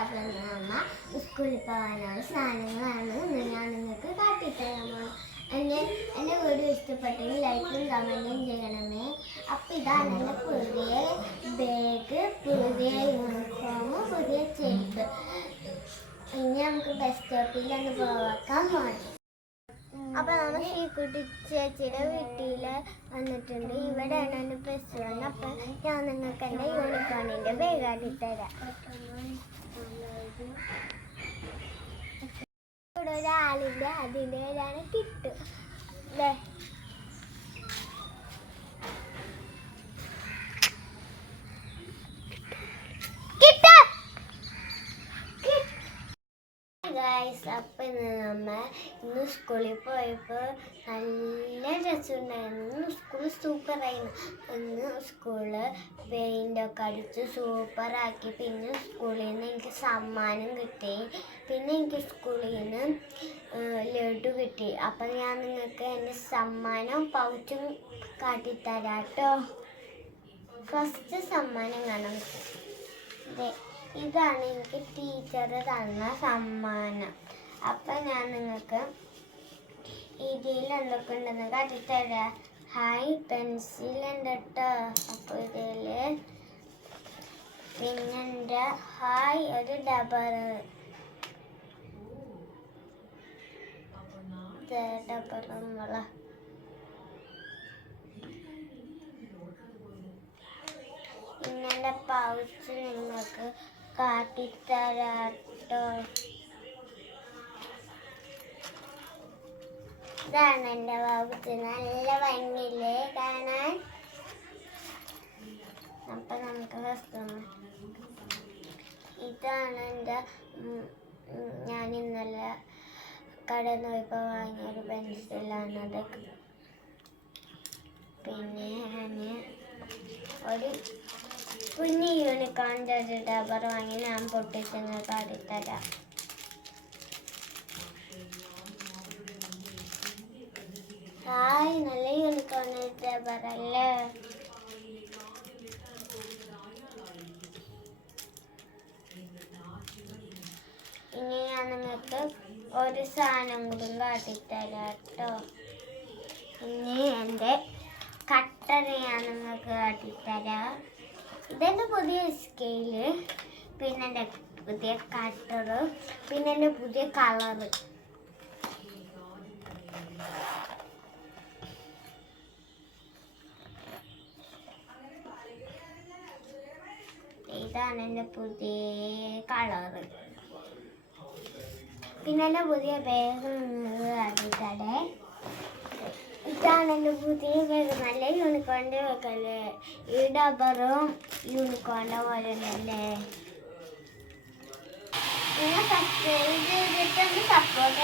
അപ്പം അമ്മ സ്കൂളിൽ പോകാനുള്ള സാധനങ്ങളാണ് ഞാൻ നിങ്ങൾക്ക് കാട്ടിത്തരാമോ. എൻ്റെ വീഡിയോ ഇഷ്ടപ്പെട്ടെങ്കിൽ ലൈക്കും കമൻറ്റും ചെയ്യണമേ. അപ്പം ഇതാണ് എൻ്റെ പുതിയ ബാഗ്, പുതിയ യൂണിഫോം, പുതിയ ചെരുപ്പ്. ഇനി നമുക്ക് ബസ് സ്റ്റോപ്പിൽ ഒന്ന് പോകാൻ പോകണം. അപ്പം നമ്മൾ ശ്രീകുട്ടി ചേച്ചിയുടെ വീട്ടിൽ വന്നിട്ടുണ്ട്. ഇവിടെയാണ് എൻ്റെ ബസ് വന്നത്. അപ്പം ഞാൻ നിങ്ങൾക്ക് എൻ്റെ യൂണിഫോമിൻ്റെ ബാഗ് കാട്ടിത്തരാം. ഇവിടെ ഒരാളിൻ്റെ അതിൻ്റെതാണ് കിട്ടും. അപ്പം ഇന്ന് സ്കൂളിൽ പോയപ്പോൾ നല്ല രസമുണ്ടായിരുന്നു. സ്കൂൾ സൂപ്പറായിരുന്നു. ഇന്ന് സ്കൂള് പെയിൻ്റൊക്കെ അടിച്ച് സൂപ്പറാക്കി. പിന്നെ സ്കൂളിൽ നിന്ന് എനിക്ക് സമ്മാനം കിട്ടി. പിന്നെ എനിക്ക് സ്കൂളിൽ നിന്ന് ലഡു കിട്ടി. അപ്പം ഞാൻ നിങ്ങൾക്ക് എൻ്റെ സമ്മാനം പൗച്ചും കാട്ടിത്തരാം കേട്ടോ. ഫസ്റ്റ് സമ്മാനം കാണാൻ പറ്റും. ഇതാണ് എനിക്ക് ടീച്ചർ തന്ന സമ്മാനം. അപ്പം ഞാൻ നിങ്ങൾക്ക് ഇതിൽ എന്തൊക്കെ ഉണ്ടെന്ന് കാട്ടിത്തരാം. ഹായ് പെൻസിലുണ്ട് കേട്ടോ. അപ്പോൾ ഇതിൽ പിന്നെൻ്റെ ഹായ് ഒരു ഡബർ നമ്മള ഇന്നെ പൗച്ച് നിങ്ങൾക്ക് കാട്ടിത്തരാട്ടോ. ഇതാണ് എൻ്റെ പൗച്ച്. നല്ല ഭംഗിയില്ലേ കാണാൻ. അപ്പം നമുക്ക് ഇതാണ് എൻ്റെ ഞാൻ ഇന്നലെ കടയിൽ പോയപ്പോൾ വാങ്ങിയൊരു പെൻസിലാണ്. അത് പിന്നെ ഞാൻ ഒരു കുഞ്ഞി യൂണിക്കോണിൻ്റെ ഒരു ഡബർ വാങ്ങി ഞാൻ പൊട്ടിച്ചെന്ന് കാട്ടിത്തരാം. ഹായ് നല്ല യൂണിക്കോണിൻ്റെ ഡബർ അല്ലേ. ഇനി ഞാൻ നിങ്ങൾക്ക് ഒരു സാധനം കൂടി കാട്ടിത്തരാം കേട്ടോ. ഇനി എൻ്റെ കട്ടർ ഞാൻ നിങ്ങൾക്ക് കാട്ടിത്തരാം. ഇതെൻ്റെ പുതിയ സ്കെയില്, പിന്നെ എൻ്റെ പുതിയ കട്ടർ, പിന്നെ എൻ്റെ പുതിയ കളറ്. ഇതാണ് എൻ്റെ പുതിയ കളറ്. പിന്നെ എൻ്റെ പുതിയ ബാഗ് കാട്ടിത്തരേ. ഇതാണ് എൻ്റെ പുതിയ ബാഗ്. നല്ല യൂണിക്കോണിൻ്റെ ബാഗല്ലേ. ഈ ഡബറും യൂണിക്കോണിൻ്റെ പോലെ ഉണ്ടല്ലേ. പിന്നെ സബ്സ്ക്രൈബ് ചെയ്തിട്ടൊന്ന് സപ്പോർട്ട്